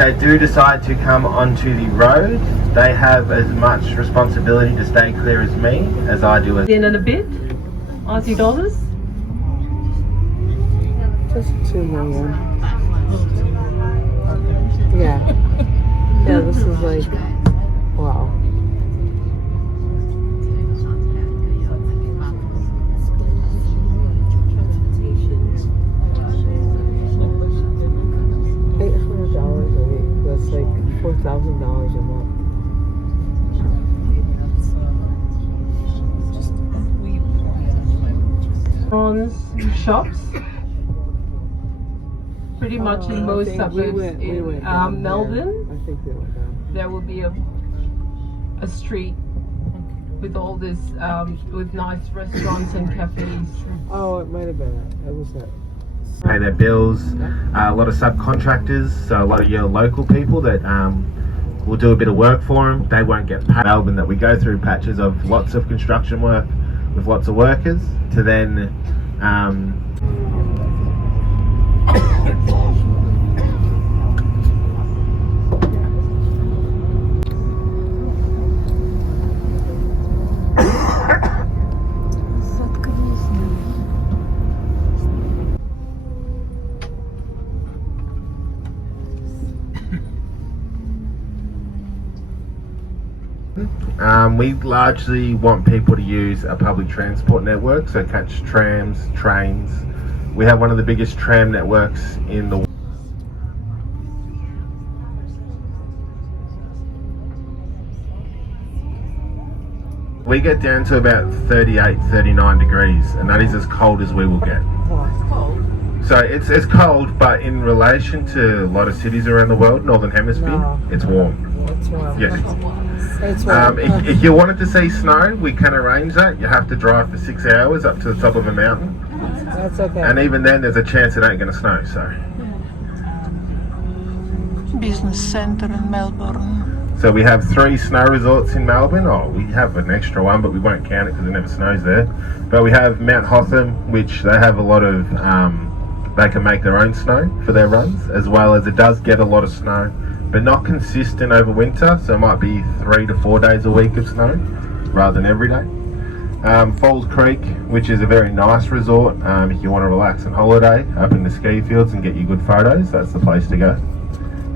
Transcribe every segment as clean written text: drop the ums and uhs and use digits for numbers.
they do decide to come onto the road, they have as much responsibility to stay clear as me as I do. In and a bit, Aussie dollars. Just 2 million. Yeah. Yeah, this is like, wow. $800 a week. That's like $4,000 a month. Bronze shops. Pretty much in most suburbs in Melbourne. I think we went down. There will be a street with all this with nice restaurants and cafes. Oh, it might have been it. It was it. Pay their bills, a lot of subcontractors, so a lot of your local people that will do a bit of work for them, they won't get paid. Melbourne, that we go through patches of lots of construction work with lots of workers to then we largely want people to use a public transport network, so catch trams, trains. We have one of the biggest tram networks in the world. We get down to about 38, 39 degrees, and that is as cold as we will get. So it's cold, but in relation to a lot of cities around the world, Northern Hemisphere, it's warm. It's warm. Yes. It's warm. If you wanted to see snow, we can arrange that. You have to drive for 6 hours up to the top of a mountain. That's okay. And even then, there's a chance it ain't going to snow, so. Business centre in Melbourne. So we have 3 snow resorts in Melbourne. Oh, we have an extra one, but we won't count it because it never snows there. But we have Mount Hotham, which they have a lot of, they can make their own snow for their runs, as well as it does get a lot of snow, but not consistent over winter, so it might be 3 to 4 days a week of snow, rather than every day. Falls Creek, which is a very nice resort, if you want to relax on holiday, up in the ski fields and get you good photos, that's the place to go.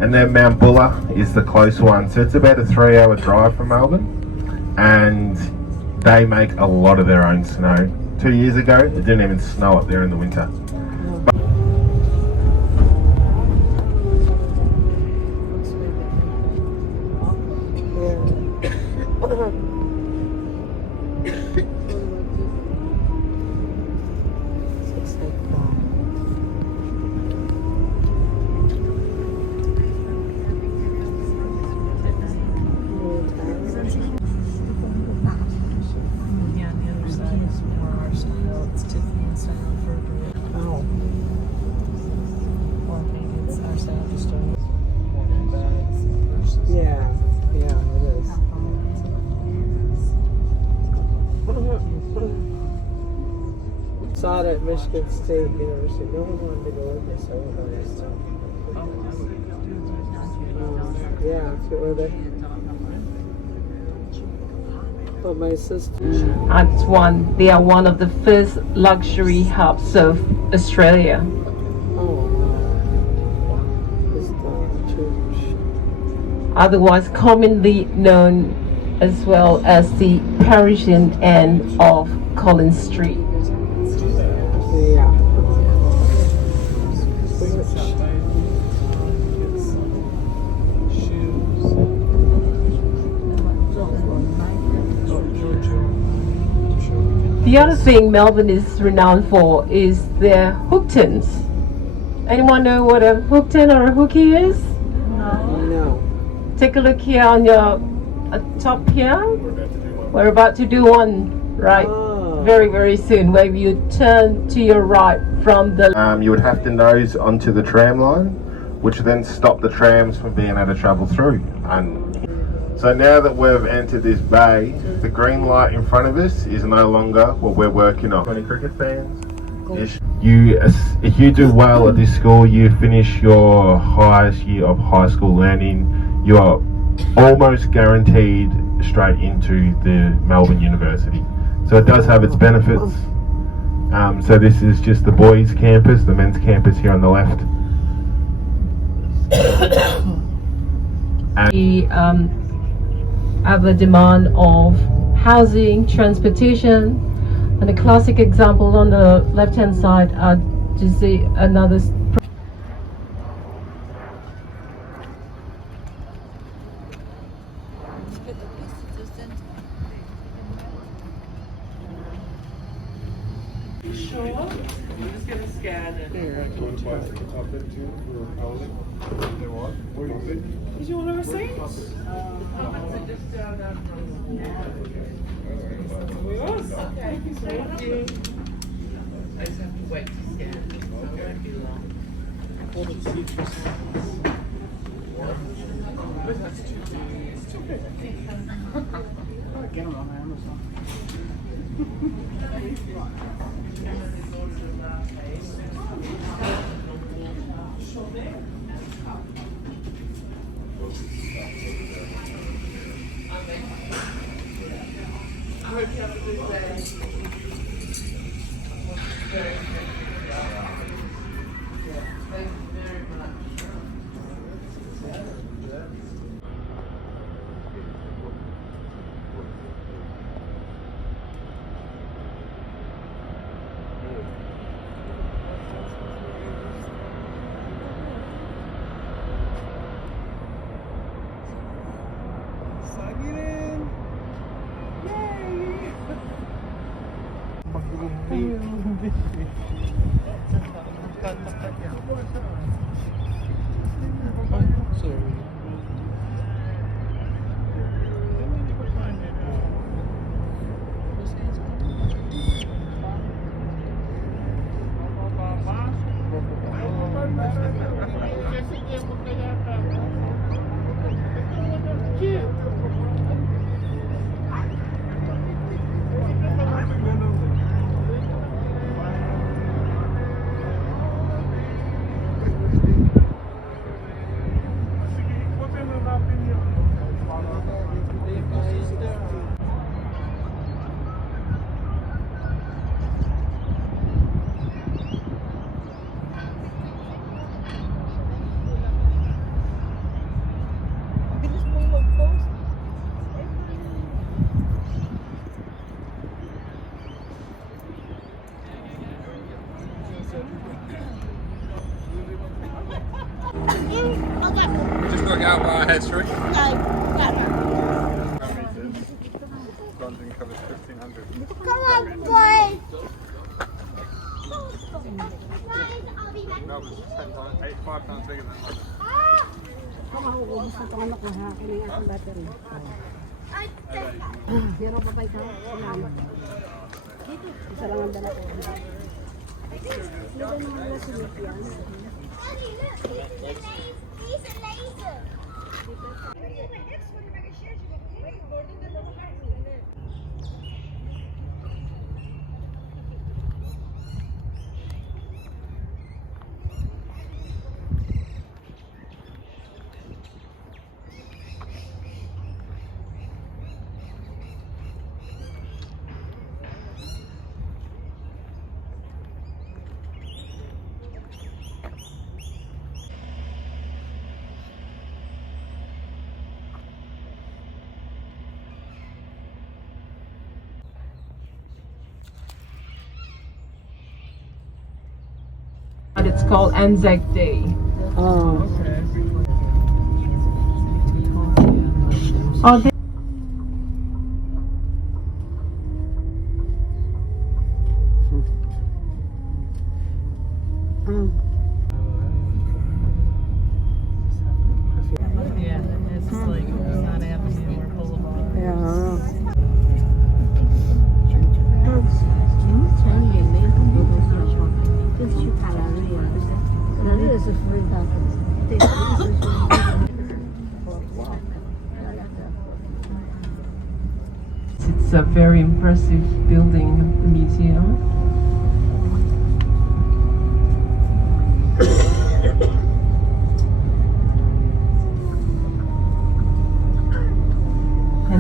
And then Mount Buller is the close one, so it's about a 3-hour drive from Melbourne, and they make a lot of their own snow. 2 years ago, it didn't even snow up there in the winter. Saw it at Michigan State University. No one wanted to go with me, so I went by myself. Yeah, if you were there. But my sister. They are one of the first luxury hubs of Australia. Oh, it's the church. Otherwise commonly known as well as the Parisian end of Collins Street. Yeah. The other thing Melbourne is renowned for is their hooktons. Anyone know what a hookton or a hookie is? No. Take a look here on your top here. We're about to do one right very, very soon, where you turn to your right from the... You would have to nose onto the tram line, which then stop the trams from being able to travel through. And so now that we've entered this bay, the green light in front of us is no longer what we're working on. 20 cricket fans? if you do well at this school, you finish your highest year of high school learning, you are almost guaranteed straight into the Melbourne University. So it does have its benefits. So this is just the boys' campus, the men's campus here on the left. We have a demand of housing, transportation, and a classic example on the left-hand side are to see another. Did you want a receipt? Thank you. I just have to wait to scan. It's not going to be long. Get them on Amazon. I hope you have a good day. Thank you very much. Just look out by our head, shall we? London covers 1,500. Come on, boy. Melbourne's 10 times, 5 times bigger than London. It's called Anzac Day. Oh. Oh, Yeah, it's like not Avenue or Boulevard. Yeah. it's a very impressive building, the museum.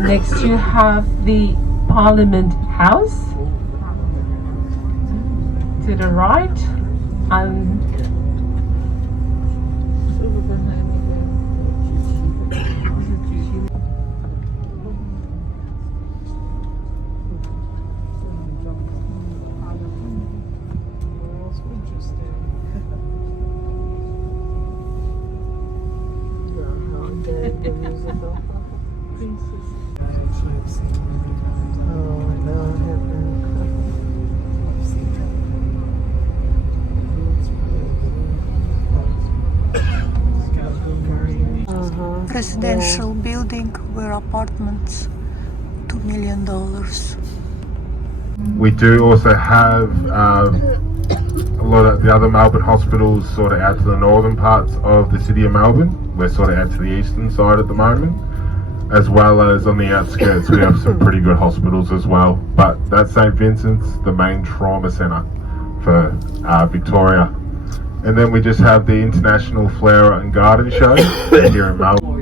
Next you have the Parliament House to the right, and Residential building where apartments, $2 million. We do also have a lot of the other Melbourne hospitals sort of out to the northern parts of the city of Melbourne. We're sort of out to the eastern side at the moment, as well as on the outskirts we have some pretty good hospitals as well. But that's St Vincent's, the main trauma centre for Victoria. And then we just have the International Flower and Garden Show here in Melbourne.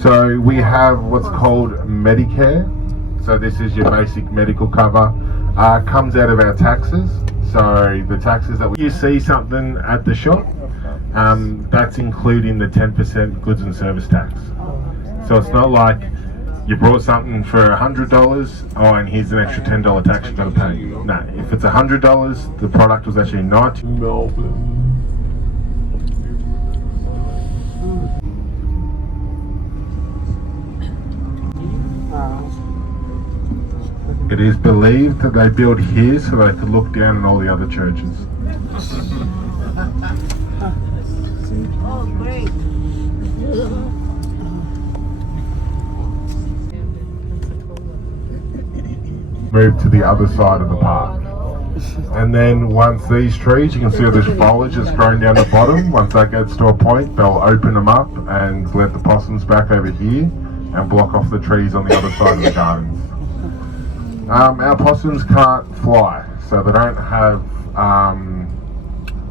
So we have what's called Medicare. So this is your basic medical cover. Comes out of our taxes. So the taxes that you see something at the shop, that's including the 10% goods and service tax. So it's not like you brought something for $100, oh, and here's an extra $10 tax you've got to pay. No, if it's $100, the product was actually $90. Melbourne. It is believed that they built here so they could look down on all the other churches. Oh, great. Move to the other side of the park. And then once these trees, you can see this foliage that's grown down the bottom. Once that gets to a point, they'll open them up and let the possums back over here and block off the trees on the other side of the gardens. Our possums can't fly, so they don't have, I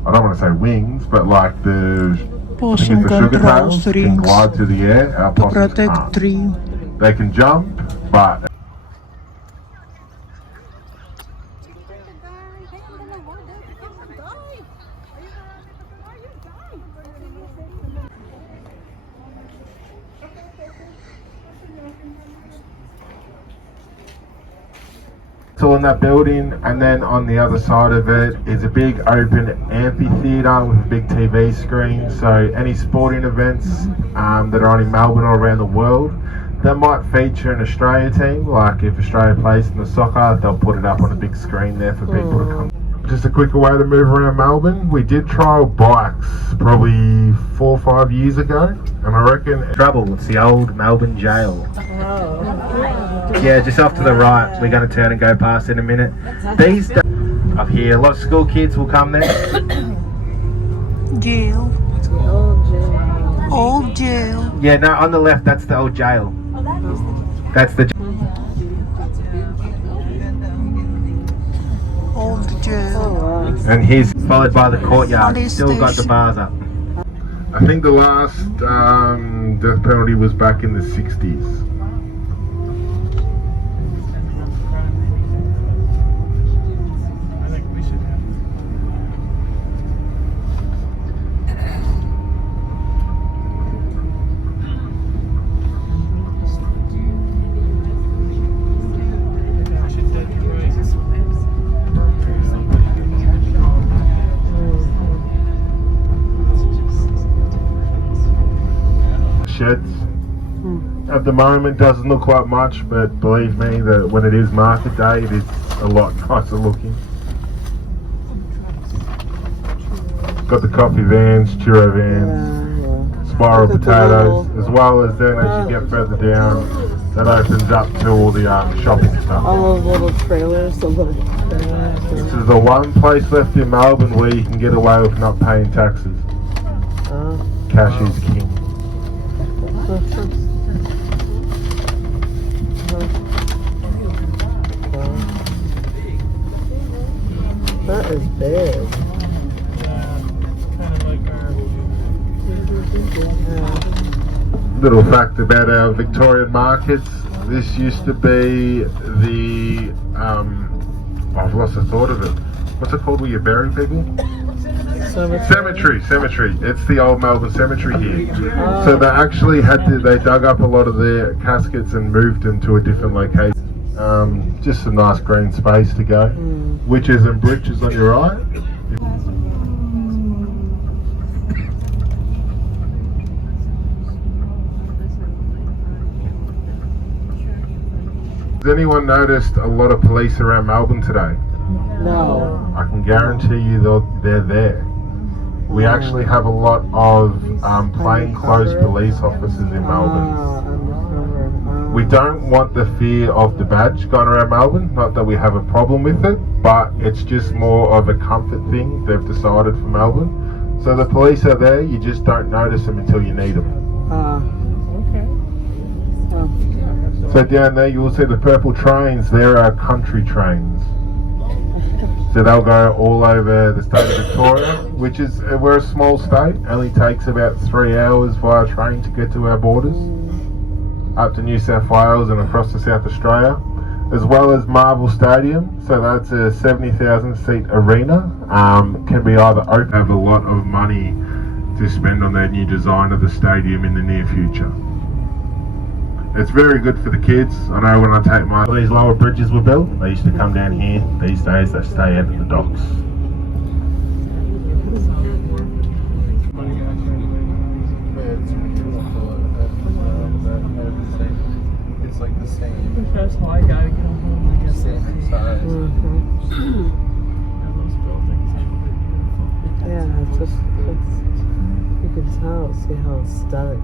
don't want to say wings, but like the Possum sugar tails controls can rings glide through the air. Our to possums protect can't. tree. They can jump, but all in that building, and then on the other side of it is a big open amphitheatre with a big TV screen. So any sporting events that are on in Melbourne or around the world that might feature an Australia team, like if Australia plays in the soccer, they'll put it up on a big screen there for people to come. Just a quicker way to move around Melbourne. We did trial bikes probably 4 or 5 years ago, and I reckon trouble. It's the old Melbourne jail. Yeah, just off to the right. We're going to turn and go past in a minute. These days, up here, a lot of school kids will come there. Jail. Old jail. Yeah, no, on the left, that's the old jail. That's the Old jail. and here's followed by the courtyard. Police Still got the station. bars up. I think the last death penalty was back in the 60s. Sheds. At the moment doesn't look like much, but believe me that when it is market day it is a lot nicer looking. Got the coffee vans, churro vans, spiral potatoes, as well as then as you get further down that opens up to all the shopping stuff. All those little trailers, the little This is the one place left in Melbourne where you can get away with not paying taxes. Cash is king. That is big. Little fact about our Victorian markets. This used to be the I've lost the thought of it. What's it called where you bury people? Cemetery. It's the old Melbourne cemetery here. So they actually they dug up a lot of their caskets and moved them to a different location. Just some nice green space to go. Witches and britches on your right. Has anyone noticed a lot of police around Melbourne today? No. I can guarantee you they're there. We actually have a lot of plainclothes police officers in Melbourne. We don't want the fear of the badge going around Melbourne, not that we have a problem with it, but it's just more of a comfort thing they've decided for Melbourne. So the police are there, you just don't notice them until you need them. So down there you will see the purple trains, they're our country trains. So they'll go all over the state of Victoria, which is, we're a small state, only takes about 3 hours via train to get to our borders, up to New South Wales and across to South Australia, as well as Marvel Stadium. So that's a 70,000 seat arena, can be either open, have a lot of money to spend on their new design of the stadium in the near future. It's very good for the kids. I know when I take these lower bridges were built, they used to come down here. These days they stay out at the docks. It's like the same. That's why I gotta get on home, I guess. Same size. Yeah, it's just, you can tell, see how it's static.